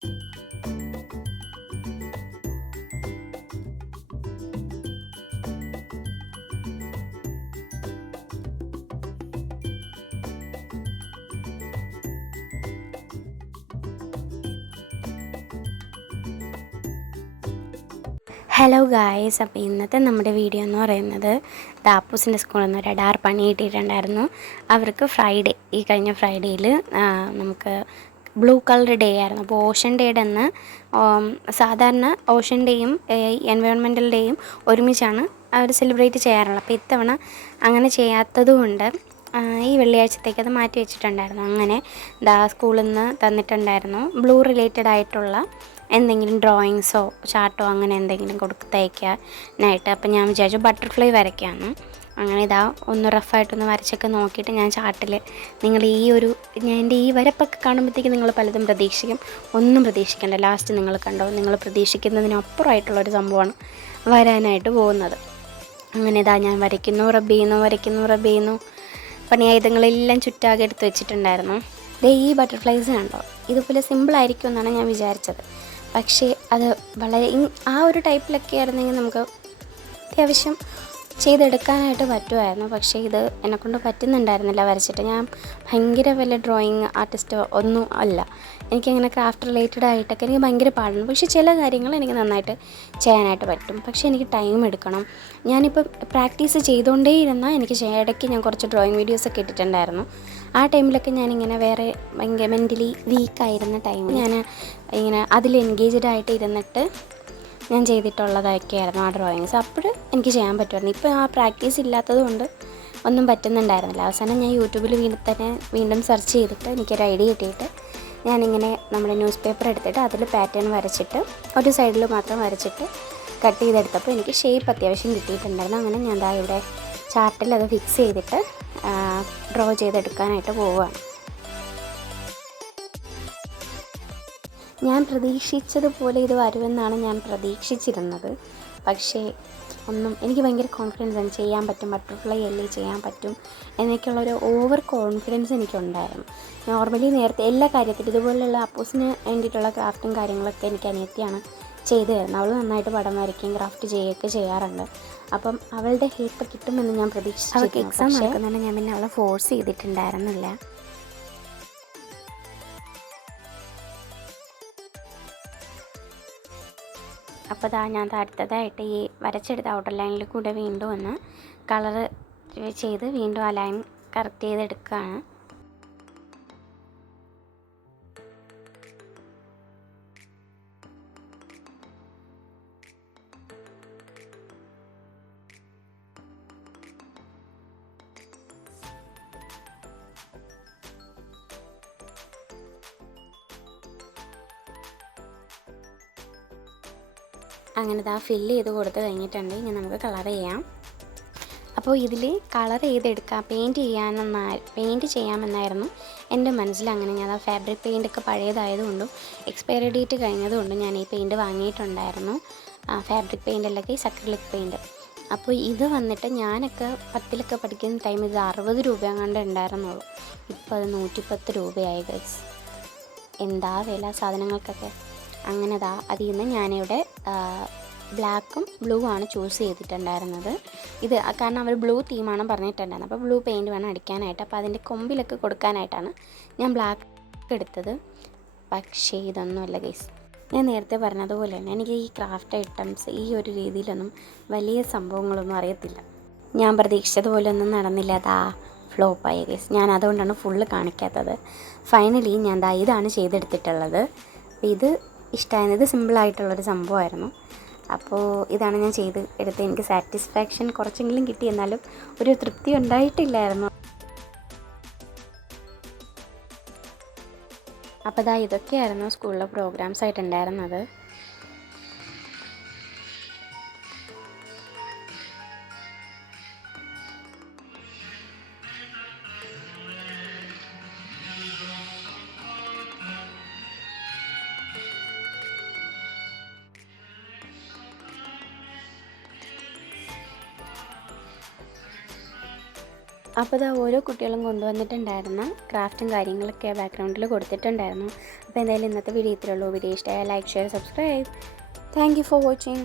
Hello guys, അപ്പോൾ ഇന്നത്തെ നമ്മുടെ വീഡിയോ എന്ന് പറയുന്നത് ദാപ്പൂസിൻ്റെ സ്കൂളിൽ നിന്ന് ഒരു അഡാർ പണി കിട്ടിയിട്ടുണ്ടായിരുന്നു. അവർക്ക് ഈ കഴിഞ്ഞ ഫ്രൈഡേയിൽ നമുക്ക് ബ്ലൂ കളർ ഡേ ആയിരുന്നു. അപ്പോൾ ഓഷൻ ഡേയുടെ അന്ന് സാധാരണ ഓഷൻ ഡേയും എൻവയോൺമെൻറ്റൽ ഡേയും ഒരുമിച്ചാണ് അവർ സെലിബ്രേറ്റ് ചെയ്യാറുള്ളത്. അപ്പോൾ ഇത്തവണ അങ്ങനെ ചെയ്യാത്തതുകൊണ്ട് ഈ വെള്ളിയാഴ്ചത്തേക്ക് അത് മാറ്റി വെച്ചിട്ടുണ്ടായിരുന്നു. അങ്ങനെ സ്കൂളിൽ നിന്ന് തന്നിട്ടുണ്ടായിരുന്നു ബ്ലൂ റിലേറ്റഡ് ആയിട്ടുള്ള എന്തെങ്കിലും ഡ്രോയിങ്സോ ചാർട്ടോ അങ്ങനെ എന്തെങ്കിലും തയ്ക്കാനായിട്ട്. അപ്പം ഞാൻ വിചാരിച്ചു ബട്ടർഫ്ലൈ വരയ്ക്കാമെന്ന്. അങ്ങനെ ഒന്ന് റഫായിട്ടൊന്ന് വരച്ചൊക്കെ നോക്കിയിട്ട് ഞാൻ ചാർട്ടിൽ നിങ്ങൾ എൻ്റെ ഈ വരപ്പൊക്കെ കാണുമ്പോഴത്തേക്ക് നിങ്ങൾ പലതും പ്രതീക്ഷിക്കും. ഒന്നും പ്രതീക്ഷിക്കേണ്ട, ലാസ്റ്റ് നിങ്ങൾ കണ്ടോ, നിങ്ങൾ പ്രതീക്ഷിക്കുന്നതിനപ്പുറമായിട്ടുള്ളൊരു സംഭവമാണ് വരാനായിട്ട് പോകുന്നത്. അങ്ങനെ ഞാൻ റബ്ബ് ചെയ്യുന്നു. പണിയായുധങ്ങളെല്ലാം ചുറ്റാകെ എടുത്ത് വെച്ചിട്ടുണ്ടായിരുന്നു. ഈ ബട്ടർഫ്ലൈസ് കണ്ടോ, ഇതുപോലെ സിമ്പിളായിരിക്കും എന്നാണ് ഞാൻ വിചാരിച്ചത്. പക്ഷേ അത് വളരെ ആ ഒരു ടൈപ്പിലൊക്കെ ആയിരുന്നെങ്കിൽ നമുക്ക് അത്യാവശ്യം ചെയ്തെടുക്കാനായിട്ട് പറ്റുമായിരുന്നു. പക്ഷേ ഇത് എന്നെക്കൊണ്ട് പറ്റുന്നുണ്ടായിരുന്നില്ല വരച്ചിട്ട്. ഞാൻ ഭയങ്കര വലിയ ഡ്രോയിങ് ആർട്ടിസ്റ്റോ ഒന്നും അല്ല. എനിക്കങ്ങനെ ക്രാഫ്റ്റ് റിലേറ്റഡ് ആയിട്ടൊക്കെ എനിക്ക് ഭയങ്കര പാടാണ്. പക്ഷേ ചില കാര്യങ്ങൾ എനിക്ക് നന്നായിട്ട് ചെയ്യാനായിട്ട് പറ്റും. പക്ഷേ എനിക്ക് ടൈം എടുക്കണം. ഞാനിപ്പോൾ പ്രാക്ടീസ് ചെയ്തുകൊണ്ടേ ഇരുന്നാൽ എനിക്ക് ഇടയ്ക്ക് ഞാൻ കുറച്ച് ഡ്രോയിങ് വീഡിയോസൊക്കെ ഇട്ടിട്ടുണ്ടായിരുന്നു. ആ ടൈമിലൊക്കെ ഞാനിങ്ങനെ വേറെ ഭയങ്കര മെൻ്റലി വീക്കായിരുന്ന ടൈം ഞാൻ ഇങ്ങനെ അതിൽ എൻഗേജ്ഡ് ആയിട്ട് ഇരുന്നിട്ട് ഞാൻ ചെയ്തിട്ടുള്ളതൊക്കെയായിരുന്നു ആ ഡ്രോയിങ്സ്. അപ്പോൾ എനിക്ക് ചെയ്യാൻ പറ്റുമായിരുന്നു. ഇപ്പോൾ ആ പ്രാക്ടീസ് ഇല്ലാത്തത് കൊണ്ട് ഒന്നും പറ്റുന്നുണ്ടായിരുന്നില്ല. അവസാനം ഞാൻ യൂട്യൂബിൽ വീണ്ടും സെർച്ച് ചെയ്തിട്ട് എനിക്കൊരു ഐഡിയ കിട്ടിയിട്ട് ഞാനിങ്ങനെ നമ്മുടെ ന്യൂസ് പേപ്പർ എടുത്തിട്ട് അതിൽ പാറ്റേൺ വരച്ചിട്ട് ഒരു സൈഡിൽ മാത്രം വരച്ചിട്ട് കട്ട് ചെയ്തെടുത്തപ്പോൾ എനിക്ക് ഷേപ്പ് അത്യാവശ്യം കിട്ടിയിട്ടുണ്ടായിരുന്നു. അങ്ങനെ ഞാൻ ഇവിടെ ചാർട്ടിൽ അത് ഫിക്സ് ചെയ്തിട്ട് ഡ്രോ ചെയ്തെടുക്കാനായിട്ട് പോവുകയാണ്. ഞാൻ പ്രതീക്ഷിച്ചതുപോലെ ഇത് വരുമെന്നാണ് ഞാൻ പ്രതീക്ഷിച്ചിരുന്നത്. പക്ഷേ എനിക്ക് ഭയങ്കര കോൺഫിഡൻസാണ്, ചെയ്യാൻ പറ്റും, ബട്ടർഫ്ലൈ അല്ലേ ചെയ്യാൻ പറ്റും എന്നൊക്കെയുള്ളൊരു ഓവർ കോൺഫിഡൻസ് എനിക്കുണ്ടായിരുന്നു. നോർമലി നേരത്തെ എല്ലാ കാര്യത്തിലും ഇതുപോലെയുള്ള അപ്പോസിന് വേണ്ടിയിട്ടുള്ള ക്രാഫ്റ്റും കാര്യങ്ങളൊക്കെ എനിക്ക് അനിയത്തിയാണ് ചെയ്തു തരുന്നത്. അവൾ നന്നായിട്ട് പടം വരയ്ക്കുകയും ക്രാഫ്റ്റ് ചെയ്യുകയൊക്കെ ചെയ്യാറുണ്ട്. അപ്പം അവളുടെ ഹെൽപ്പ് കിട്ടുമെന്ന് ഞാൻ പ്രതീക്ഷിച്ചു. അവൾക്ക് എക്സാം നടക്കുന്നതുകൊണ്ട് ഞാൻ പിന്നെ അവളെ ഫോഴ്സ് ചെയ്തിട്ടുണ്ടായിരുന്നില്ല. അപ്പോൾ ഞാൻ അടുത്തതായിട്ട് ഈ വരച്ചെടുത്ത ഔട്ടർ ലൈനിൽ കൂടെ വീണ്ടും ഒന്ന് കളറ് ചെയ്ത് വീണ്ടും ആ ലൈൻ കറക്റ്റ് ചെയ്തെടുക്കുകയാണ്. അങ്ങനെ ഫില്ല് ചെയ്ത് കൊടുത്ത് കഴിഞ്ഞിട്ടുണ്ട്. ഇനി നമുക്ക് കളർ ചെയ്യാം. അപ്പോൾ ഇതിൽ കളർ ചെയ്തെടുക്കാം, പെയിൻറ്റ് ചെയ്യാമെന്നായിരുന്നു എൻ്റെ മനസ്സിൽ. അങ്ങനെ ഞാൻ ഫാബ്രിക് പെയിൻ്റൊക്കെ പഴയതായതുകൊണ്ടും എക്സ്പയറി ഡേറ്റ് കഴിഞ്ഞതുകൊണ്ടും ഞാൻ ഈ പെയിൻറ്റ് വാങ്ങിയിട്ടുണ്ടായിരുന്നു. ഫാബ്രിക് പെയിൻ്റ് അല്ലെങ്കിൽ അക്രിലിക് പെയിൻറ്റ്. അപ്പോൾ ഇത് വന്നിട്ട് ഞാനൊക്കെ 10ൽ പഠിക്കുന്ന ടൈം ഇത് 60 രൂപ അങ്ങാണ്ട് ഉണ്ടായിരുന്നുള്ളൂ. ഇപ്പോൾ അത് 110 രൂപയായി ഗൈസ്. എന്താ വില സാധനങ്ങൾക്കൊക്കെ. അങ്ങനെ അതിൽ നിന്ന് ഞാനിവിടെ ബ്ലാക്കും ബ്ലൂ ആണ് ചൂസ് ചെയ്തിട്ടുണ്ടായിരുന്നത്. ഇത് കാരണം അവർ ബ്ലൂ തീമാണ് പറഞ്ഞിട്ടുണ്ടായിരുന്നത്. അപ്പോൾ ബ്ലൂ പെയിൻറ്റ് വേണം അടിക്കാനായിട്ട്. അപ്പോൾ അതിൻ്റെ കൊമ്പിലൊക്കെ കൊടുക്കാനായിട്ടാണ് ഞാൻ ബ്ലാക്ക് എടുത്തത്. പക്ഷേ ഇതൊന്നുമല്ല ഗൈസ്. ഞാൻ നേരത്തെ പറഞ്ഞതുപോലെ തന്നെ എനിക്ക് ഈ ക്രാഫ്റ്റ് ഐറ്റംസ് ഈ ഒരു രീതിയിലൊന്നും വലിയ സംഭവങ്ങളൊന്നും അറിയത്തില്ല. ഞാൻ പ്രതീക്ഷിച്ചതുപോലെ ഒന്നും നടന്നില്ല. ഫ്ലോപ്പായി ഗൈസ്. ഞാൻ അതുകൊണ്ടാണ് ഫുള്ള് കാണിക്കാത്തത്. ഫൈനലി ഞാൻ ഇതാണ് ചെയ്തെടുത്തിട്ടുള്ളത്. ഇത് ഇഷ്ടമായത്. ഇത് സിമ്പിളായിട്ടുള്ളൊരു സംഭവമായിരുന്നു. അപ്പോൾ ഇതാണ് ഞാൻ എടുത്ത് എനിക്ക് സാറ്റിസ്ഫാക്ഷൻ കുറച്ചെങ്കിലും കിട്ടി. എന്നാലും ഒരു തൃപ്തി ഉണ്ടായിട്ടില്ലായിരുന്നു. അപ്പോൾ ഇതൊക്കെയായിരുന്നു സ്കൂളിലെ പ്രോഗ്രാംസ് ആയിട്ടുണ്ടായിരുന്നത്. അപ്പോൾ ഇത് ഓരോ കുട്ടികളും കൊണ്ടുവന്നിട്ടുണ്ടായിരുന്ന ക്രാഫ്റ്റും കാര്യങ്ങളൊക്കെ ബാക്ക്ഗ്രൗണ്ടിൽ കൊടുത്തിട്ടുണ്ടായിരുന്നു. അപ്പോൾ എന്തായാലും ഇന്നത്തെ വീഡിയോ ഇത്രയേ ഉള്ളൂ. വീഡിയോ ഇഷ്ടമായ like, share, subscribe. Thank you for watching.